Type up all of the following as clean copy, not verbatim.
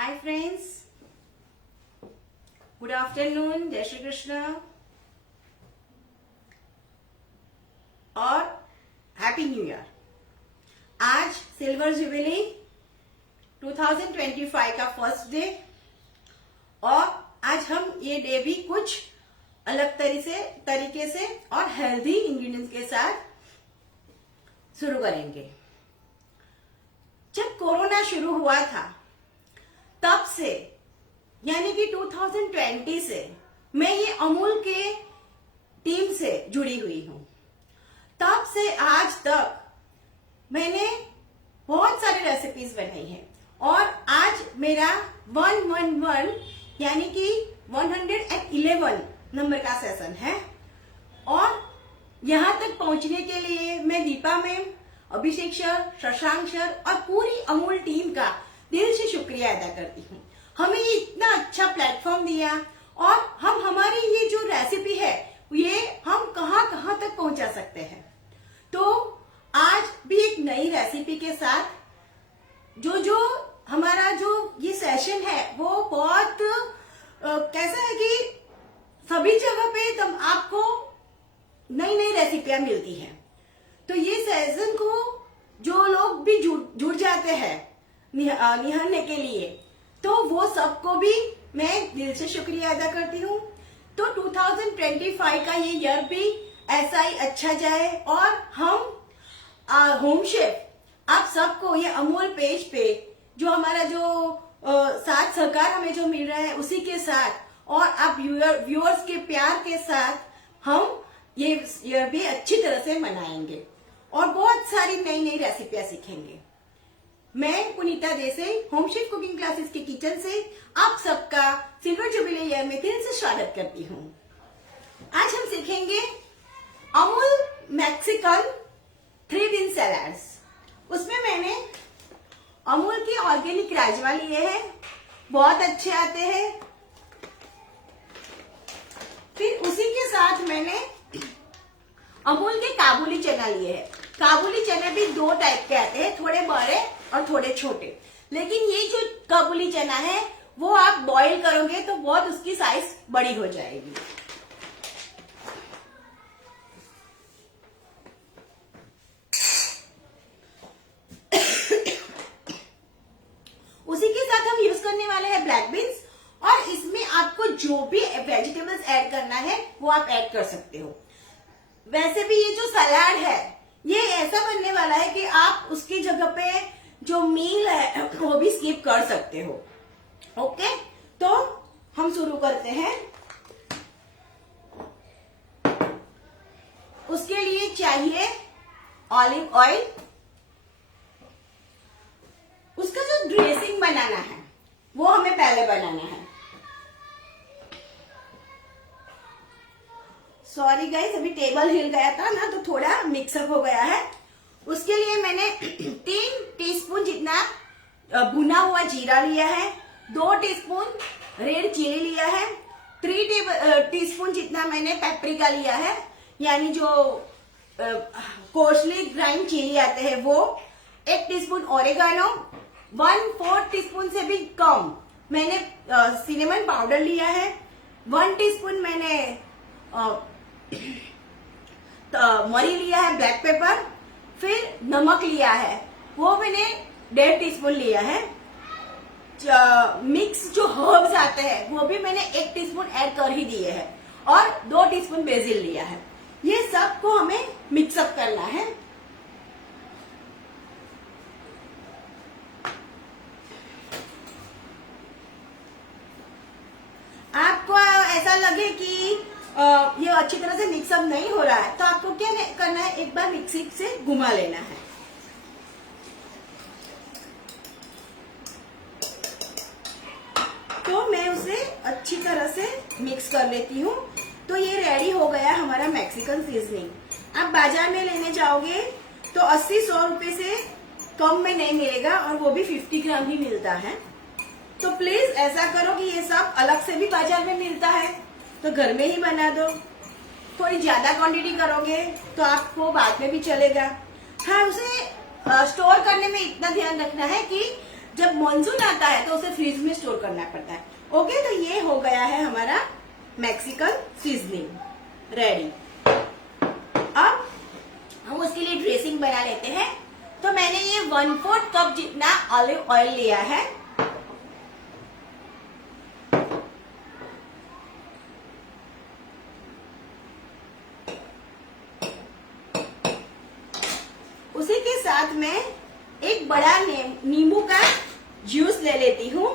Hi friends, good afternoon, जय श्री कृष्ण और happy new year. आज सिल्वर जुबिली 2025 का फर्स्ट डे और आज हम ये डे भी कुछ अलग तरीके से और हेल्दी इंग्रेडिएंट्स के साथ शुरू करेंगे। जब कोरोना शुरू हुआ था तब से यानी कि 2020 से मैं ये अमूल के टीम से जुड़ी हुई हूं। तब से आज तक मैंने बहुत सारी रेसिपीज बनाई है और आज मेरा 111 यानी कि 111 नंबर का सेशन है। और यहां तक पहुंचने के लिए मैं दीपा मैम, अभिषेक सर, शशांक सर और पूरी अमूल टीम का दिल से शुक्रिया अदा करती हूँ। हमें ये इतना अच्छा प्लेटफॉर्म दिया और हम हमारी ये जो रेसिपी है ये हम कहाँ कहाँ तक पहुंचा सकते हैं। तो आज भी एक नई रेसिपी के साथ जो हमारा जो ये सेशन है वो बहुत कैसा है कि सभी जगह पे तब आपको नई नई रेसिपियां मिलती हैं। तो ये सेशन को जो लोग भी जुड़ जाते हैं निहारने के लिए, तो वो सबको भी मैं दिल से शुक्रिया अदा करती हूँ। तो 2025 का ये ईयर भी ऐसा ही अच्छा जाए और हम होम शेफ आप सबको ये अमूल पेज पे जो हमारा जो साथ सहकार हमें जो मिल रहा है उसी के साथ और आप व्यूअर्स के प्यार के साथ हम ये ईयर भी अच्छी तरह से मनाएंगे और बहुत सारी नई नई रेसिपियां सीखेंगे। मैं Punita Desai home chef cooking classes के किचन से आप सबका सिल्वर जुबिली ईयर में दिल से स्वागत करती हूँ। आज हम सीखेंगे अमूल मैक्सिकन 3-दिन सैलाड्स। उसमें मैंने अमूल के ऑर्गेनिक राजमा लिए हैं, बहुत अच्छे आते हैं। फिर उसी के साथ मैंने अमूल के काबुली चना लिए हैं। काबुली चने भी दो टाइप के आते हैं, थोड़े बड़े और थोड़े छोटे। लेकिन ये जो काबुली चना है वो आप बॉईल करोगे तो बहुत उसकी साइज बड़ी हो जाएगी। उसी के साथ हम यूज करने वाले हैं ब्लैक बीन्स और इसमें आपको जो भी वेजिटेबल्स ऐड करना है वो आप ऐड कर सकते हो। वैसे भी ये जो सलाद है ये ऐसा बनने वाला है कि आप उसकी जगह पे जो मील है वो भी स्किप कर सकते हो। ओके, तो हम शुरू करते हैं। उसके लिए चाहिए ऑलिव ऑयल। उसका जो ड्रेसिंग बनाना है वो हमें पहले बनाना है। सॉरी गाइस, अभी टेबल हिल गया था ना तो थोड़ा मिक्सअप हो गया है। उसके लिए मैंने 3 टीस्पून जितना भुना हुआ जीरा लिया है, 2 टीस्पून रेड चिली लिया है, 3 टीस्पून जितना मैंने पेपरिका लिया है यानी जो कोर्सली ग्राइंड चिली आते हैं वो, 1 टीस्पून ओरेगानो, 1/4 टीस्पून से भी कम मैंने सिनेमन पाउडर लिया है, 1 टीस्पून मैंने मरी लिया है, ब्लैक पेपर, फिर नमक लिया है वो मैंने 1.5 टीस्पून लिया है। मिक्स जो हर्ब्स आते हैं वो भी मैंने 1 टीस्पून ऐड कर ही दिए हैं और 2 टीस्पून बेसिल लिया है। ये सब को हमें मिक्सअप करना है। आपको ऐसा लगे कि ये अच्छी तरह से मिक्सअप नहीं हो रहा है तो आपको क्या करना है, एक बार मिक्सी से घुमा लेना है। तो मैं उसे अच्छी तरह से मिक्स कर लेती हूँ। तो ये रेडी हो गया हमारा मैक्सिकन सीजनिंग। आप बाजार में लेने जाओगे तो 80-100 रुपए से कम में नहीं मिलेगा और वो भी 50 ग्राम ही मिलता है। तो प्लीज ऐसा करो कि ये सब अलग से भी बाजार में मिलता है तो घर में ही बना दो। थोड़ी ज्यादा क्वांटिटी करोगे तो आपको बाद में भी चलेगा। हाँ, उसे स्टोर करने में इतना ध्यान रखना है कि जब मानसून आता है तो उसे फ्रिज में स्टोर करना पड़ता है। ओके, तो ये हो गया है हमारा मैक्सिकन सीजनिंग रेडी। अब हम उसके लिए ड्रेसिंग बना लेते हैं। तो मैंने ये 1/4 कप जितना ऑलिव ऑयल लिया है। उसी के साथ मैं एक बड़ा नींबू का जूस ले लेती हूँ।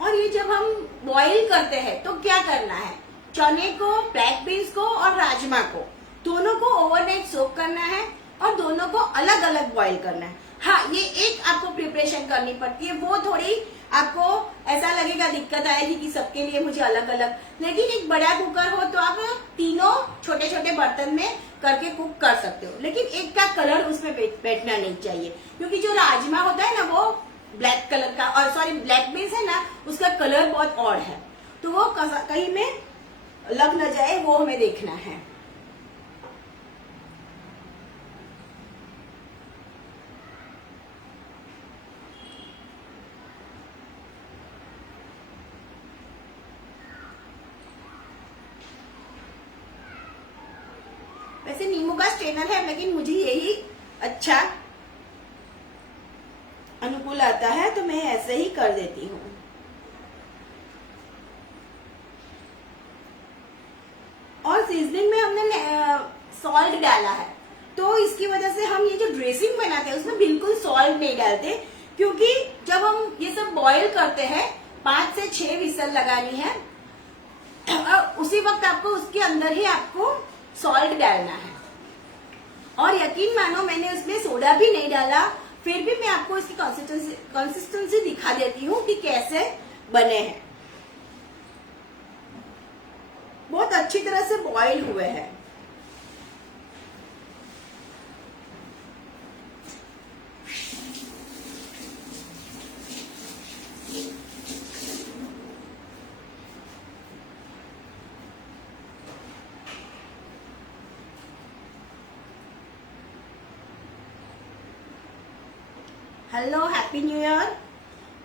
और ये जब हम बॉईल करते हैं तो क्या करना है, चने को, ब्लैक बीन्स को और राजमा को दोनों को ओवरनाइट सोक करना है और दोनों को अलग अलग बॉईल करना है। हाँ, ये एक आपको प्रिपरेशन करनी पड़ती है, वो थोड़ी आपको ऐसा लगेगा दिक्कत आएगी कि सबके लिए मुझे अलग अलग, लेकिन एक बड़ा कुकर हो तो आप तीनों छोटे छोटे बर्तन में करके कुक कर सकते हो। लेकिन एक का कलर उसमें बैठना नहीं चाहिए, क्योंकि जो राजमा होता है ना वो ब्लैक कलर का, और सॉरी ब्लैक बीन्स है ना, उसका कलर बहुत ऑड है, तो वो कहीं में लग न जाए वो हमें देखना है। वैसे नींबू का स्ट्रेनर है, लेकिन मुझे यही अच्छा अनुकूल आता है तो मैं ऐसे ही कर देती हूँ। और सीजनिंग में हमने सॉल्ट डाला है, तो इसकी वजह से हम ये जो ड्रेसिंग बनाते हैं उसमें बिल्कुल सॉल्ट नहीं डालते, क्योंकि जब हम ये सब बॉईल करते हैं 5 से 6 विसल लगानी है और उसी वक्त आपको उसके अंदर ही आपको सॉल्ट डालना है। और यकीन मानो मैंने उसमें सोडा भी नहीं डाला, फिर भी मैं आपको इसकी कंसिस्टेंसी दिखा देती हूँ कि कैसे बने हैं। बहुत अच्छी तरह से बॉईल हुए हैं। Hello, happy new year.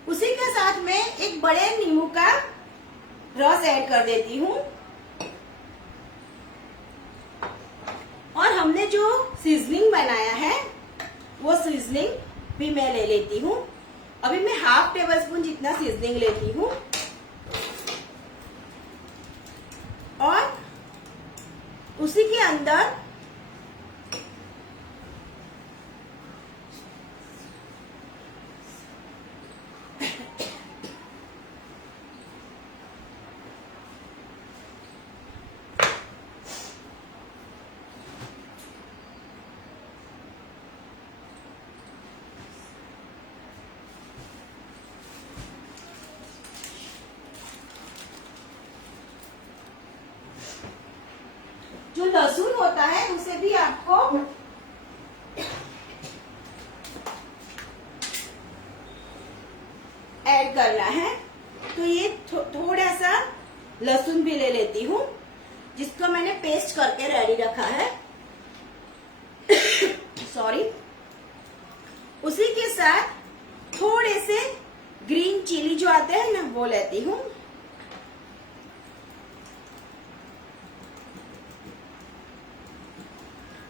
उसी के साथ में एक बड़े नींबू का रस ऐड कर देती हूँ। और हमने जो सीजनिंग बनाया है वो सीजनिंग भी मैं ले लेती हूँ। अभी मैं 1/2 टेबल स्पून जितना सीजनिंग लेती हूँ और उसी के अंदर जो लहसुन होता है उसे भी आपको ऐड करना है। तो ये थोड़ा सा लहसुन भी ले लेती हूँ, जिसको मैंने पेस्ट करके रेडी रखा है। सॉरी। उसी के साथ थोड़े से ग्रीन चिली जो आते हैं ना वो लेती हूँ।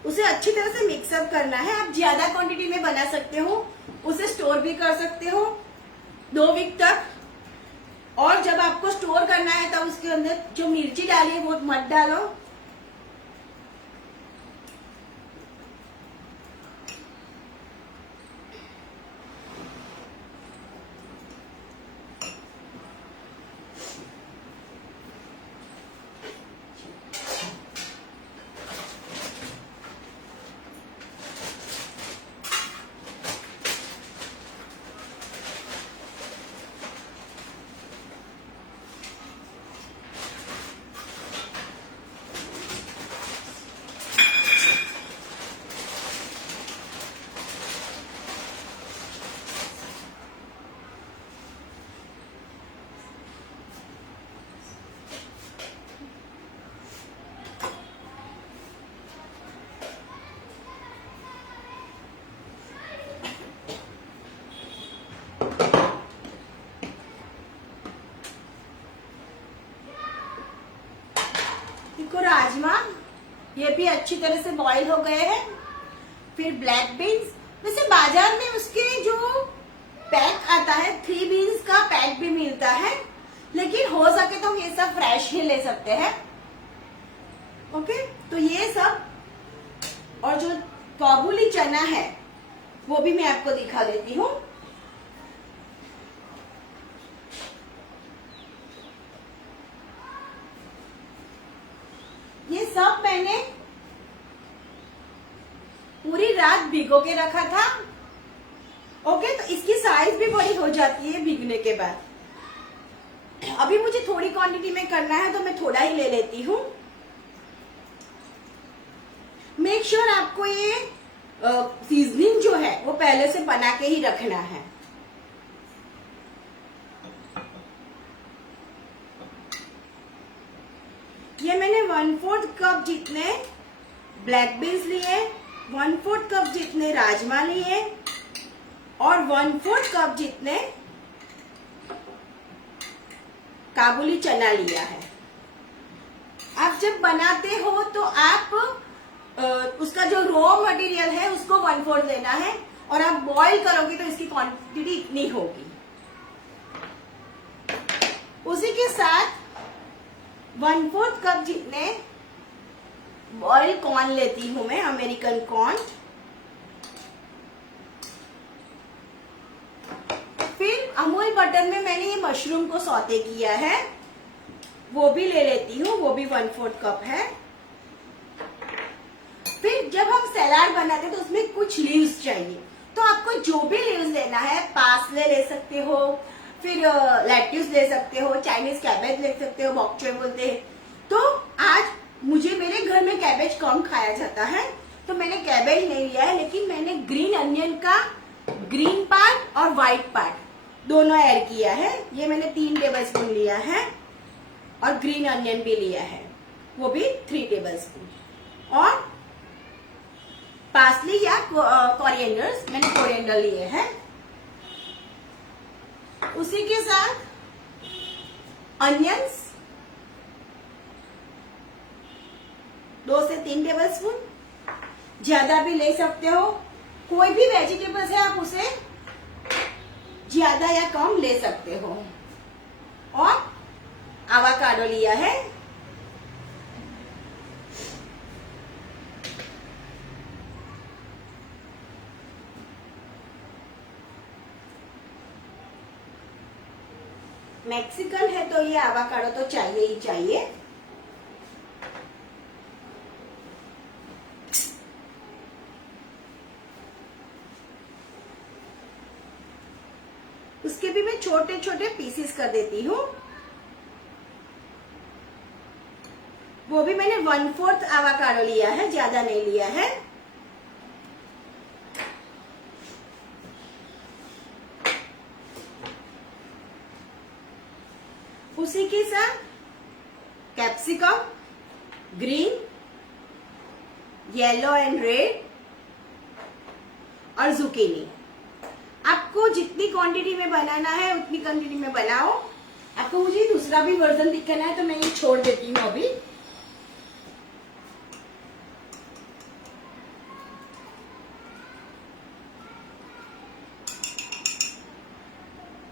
उसे अच्छी तरह से मिक्सअप करना है। आप ज्यादा क्वांटिटी में बना सकते हो, उसे स्टोर भी कर सकते हो 2 वीक तक। और जब आपको स्टोर करना है तब उसके अंदर जो मिर्ची डाली है वो मत डालो। देखो राजमा ये भी अच्छी तरह से बॉईल हो गए हैं। फिर ब्लैक बीन्स, वैसे बाजार में उसके जो पैक आता है 3 बीन्स का पैक भी मिलता है, लेकिन हो सके तो हम ये सब फ्रेश ही ले सकते हैं। ओके, तो ये सब और जो काबुली चना है वो भी मैं आपको दिखा देती हूँ। ये सब मैंने पूरी रात भिगो के रखा था। ओके, तो इसकी साइज भी बड़ी हो जाती है भीगने के बाद। अभी मुझे थोड़ी क्वांटिटी में करना है तो मैं थोड़ा ही ले लेती हूँ। मेक श्योर आपको ये सीजनिंग जो है वो पहले से बना के ही रखना है। ये मैंने 1/4 कप जितने ब्लैक बीन्स लिए, 1/4 कप जितने राजमा लिए और 1/4 कप जितने काबुली चना लिया है। आप जब बनाते हो तो आप उसका जो रॉ मटेरियल है उसको 1/4 लेना है, और आप बॉईल करोगे तो इसकी क्वांटिटी इतनी होगी। उसी के साथ 1/4 कप जितने बॉइल्ड कॉर्न लेती हूं मैं, अमेरिकन कॉर्न। फिर अमूल बटर में मैंने ये मशरूम को सौते किया है, वो भी ले लेती हूँ, वो भी 1/4 कप है। फिर जब हम सलाद बनाते हैं तो उसमें कुछ लीव्स चाहिए, तो आपको जो भी लीव्स लेना है, पार्सले ले सकते हो, फिर लेट्यूस ले सकते हो, चाइनीज कैबेज ले सकते हो, बॉक चोय बोलते हैं। तो आज मुझे मेरे घर में कैबेज कम खाया जाता है तो मैंने कैबेज नहीं लिया है, लेकिन मैंने ग्रीन अनियन का ग्रीन पार्ट और व्हाइट पार्ट दोनों ऐड किया है। ये मैंने 3 टेबलस्पून लिया है, और ग्रीन अनियन भी लिया है, वो भी 3 टेबलस्पून। और पार्सली या कोरिएंडर्स, मैंने कोरिएंडर लिए हैं। उसी के साथ अनियंस 2 से 3 टेबलस्पून, ज्यादा भी ले सकते हो। कोई भी वेजिटेबल्स है आप उसे ज्यादा या कम ले सकते हो। और आवाकाडो लिया है, मैक्सिकन है तो ये आवाकाडो तो चाहिए ही चाहिए। उसके भी मैं छोटे छोटे पीसेस कर देती हूँ। वो भी मैंने 1/4 आवाकाडो लिया है, ज्यादा नहीं लिया है। उसी के साथ capsicum, green, yellow and red, और जुकीनी। आपको जितनी क्वांटिटी में बनाना है उतनी क्वांटिटी में बनाओ। आपको मुझे दूसरा भी वर्जन दिखाना है तो मैं ये छोड़ देती हूँ अभी।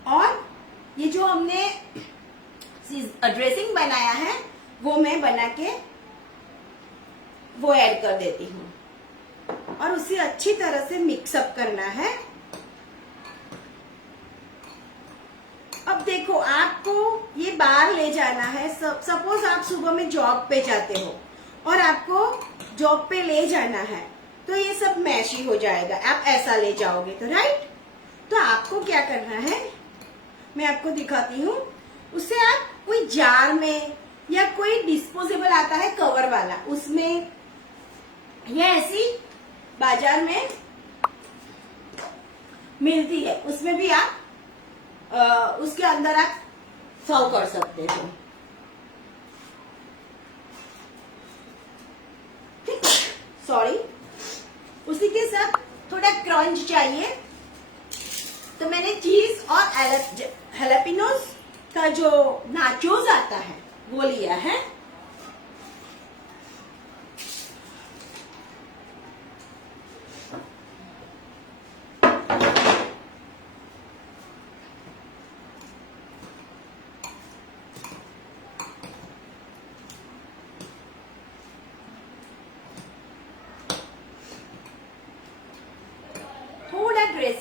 और ये जो हमने ड्रेसिंग बनाया है वो मैं बना के वो ऐड कर देती हूँ, और उसे अच्छी तरह से मिक्सअप करना है। अब देखो, आपको ये बाहर ले जाना है। सपोज आप सुबह में जॉब पे जाते हो और आपको जॉब पे ले जाना है, तो ये सब मैशी हो जाएगा। आप ऐसा ले जाओगे तो राइट। तो आपको क्या करना है मैं आपको दिखाती हूँ। उससे आप कोई जार में या कोई डिस्पोजेबल आता है कवर वाला, उसमें या ऐसी बाजार में मिलती है, उसमें भी आप उसके अंदर आप सर्व कर सकते हो। ठीक, सॉरी। उसी के साथ थोड़ा क्रंच चाहिए, तो मैंने चीज और हैलापिनोस का जो नाचोस आता है वो लिया है।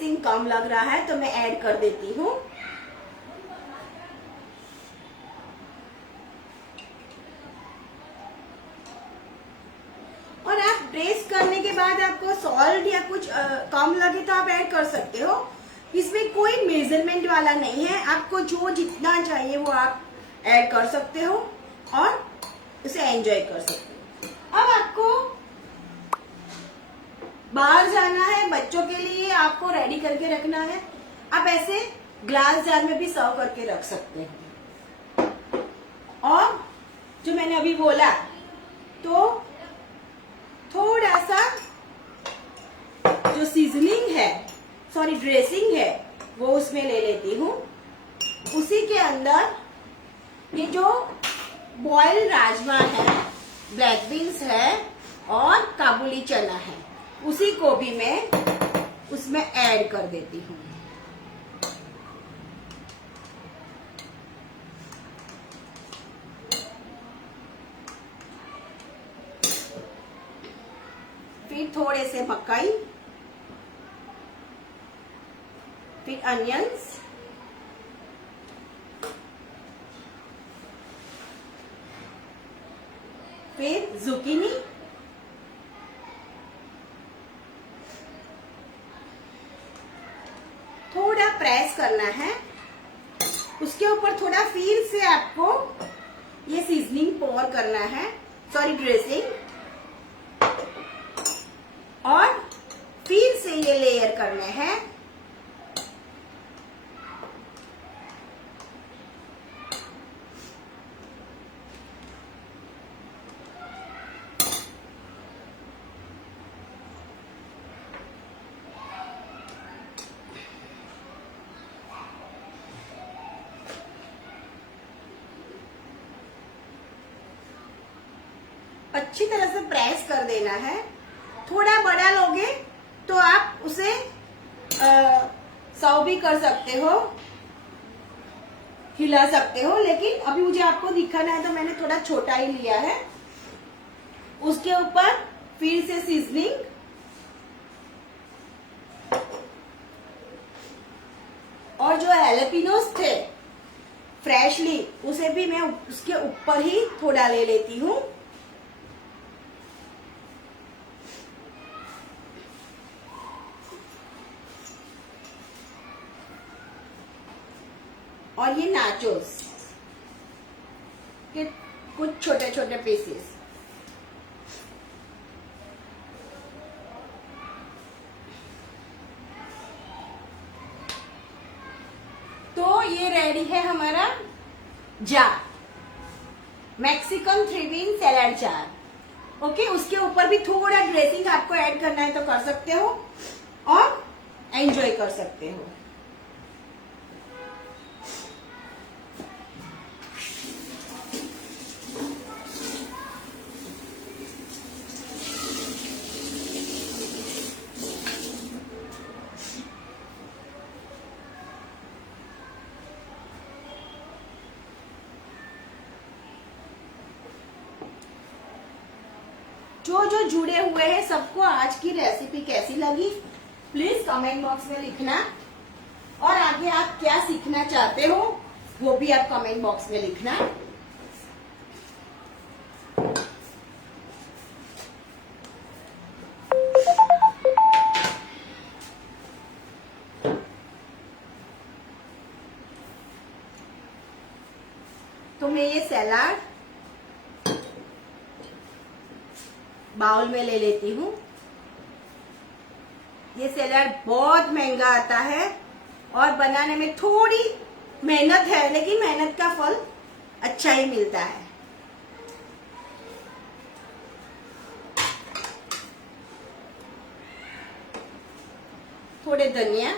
ड्रेसिंग कम लग रहा है तो मैं ऐड कर देती हूँ। और आप ड्रेस करने के बाद आपको सॉल्ट या कुछ कम लगे तो आप ऐड कर सकते हो। इसमें कोई मेजरमेंट वाला नहीं है, आपको जो जितना चाहिए वो आप ऐड कर सकते हो और उसे एंजॉय कर सकते हो। अब आपको बाहर जाना है, बच्चों के लिए आपको रेडी करके रखना है, आप ऐसे ग्लास जार में भी सर्व करके रख सकते हैं। और जो मैंने अभी बोला तो थोड़ा सा जो सीजनिंग है, सॉरी ड्रेसिंग है, वो उसमें ले लेती हूँ। उसी के अंदर ये जो बॉइल्ड राजमा है, ब्लैक बीन्स है और काबुली चना है, उसी को भी मैं उसमें ऐड कर देती हूँ। फिर थोड़े से मकई, फिर अनियंस, फिर जुकीनी, थोड़ा प्रेस करना है। उसके ऊपर थोड़ा फिर से आपको ये सीजनिंग पोर करना है, सॉरी ड्रेसिंग, और फिर से ये लेयर करने हैं। अच्छी तरह से प्रेस कर देना है। थोड़ा बड़ा लोगे तो आप उसे सर्व भी कर सकते हो, हिला सकते हो, लेकिन अभी मुझे आपको दिखाना है तो मैंने थोड़ा छोटा ही लिया है। उसके ऊपर फिर से सीजनिंग, और जो हैलापिनोस थे फ्रेशली, उसे भी मैं उसके ऊपर ही थोड़ा ले लेती हूँ। और ये नाचोस के कुछ छोटे छोटे पीसेस। तो ये रेडी है हमारा jar, Mexican 3-in salad jar. Okay, उसके ऊपर भी थोड़ा ड्रेसिंग आपको ऐड करना है तो कर सकते हो और एंजॉय कर सकते हो। जो जुड़े हुए हैं सबको आज की रेसिपी कैसी लगी प्लीज कमेंट बॉक्स में लिखना, और आगे आप क्या सीखना चाहते हो वो भी आप कमेंट बॉक्स में लिखना। तो मैं ये सैलाड बाउल में ले लेती हूँ। ये सैलाड बहुत महंगा आता है और बनाने में थोड़ी मेहनत है, लेकिन मेहनत का फल अच्छा ही मिलता है। थोड़े धनिया,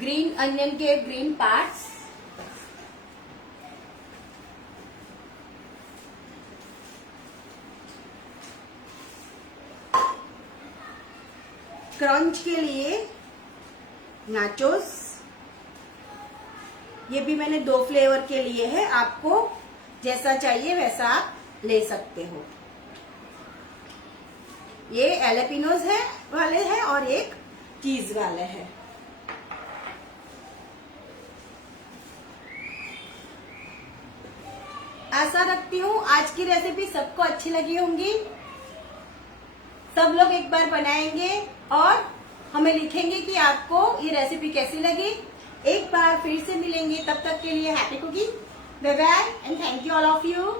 ग्रीन अनियन के ग्रीन पार्ट्स, क्रंच के लिए नाचोस, ये भी मैंने 2 फ्लेवर के लिए है, आपको जैसा चाहिए वैसा आप ले सकते हो। ये एलेपिनोज है वाले हैं और एक चीज वाले हैं। आशा रखती हूँ आज की रेसिपी सबको अच्छी लगी होंगी। सब लोग एक बार बनाएंगे और हमें लिखेंगे कि आपको ये रेसिपी कैसी लगी। एक बार फिर से मिलेंगे, तब तक के लिए happy cooking, bye bye and thank you all of you.